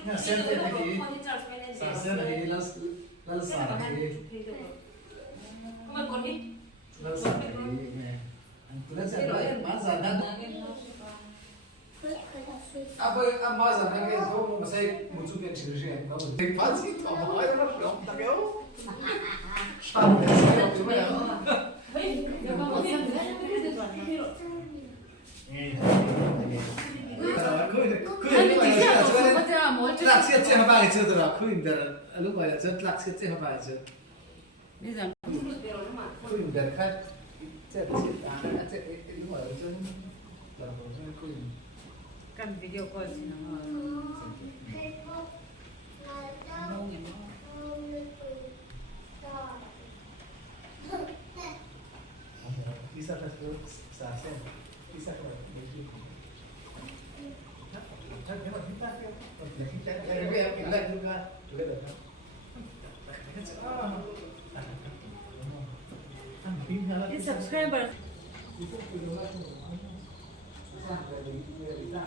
Nah, sempre lagi. Sasa lagi las lagi. Come con đi. Las lagi. Antulah saya masa dah. Apa masa dah ke tu masih muncul yang cerita kan. Pasti tu apa yang orang tak tahu. Sampai saya cuma ya. Laksia ce haba itu tu lah, kuin ber, lupa ya, cet laksia ce haba itu. Bây giờ Kuin ber kan, ce lupa itu, lah macam kuin. cần video call xin nó nâu nhỉ nó Bisa kan tu, sahsen, bisa kan, begitu. Kan memang kita kan, kita yang like juga dah. cái subscriber Itu video lah tu. Sampai di kita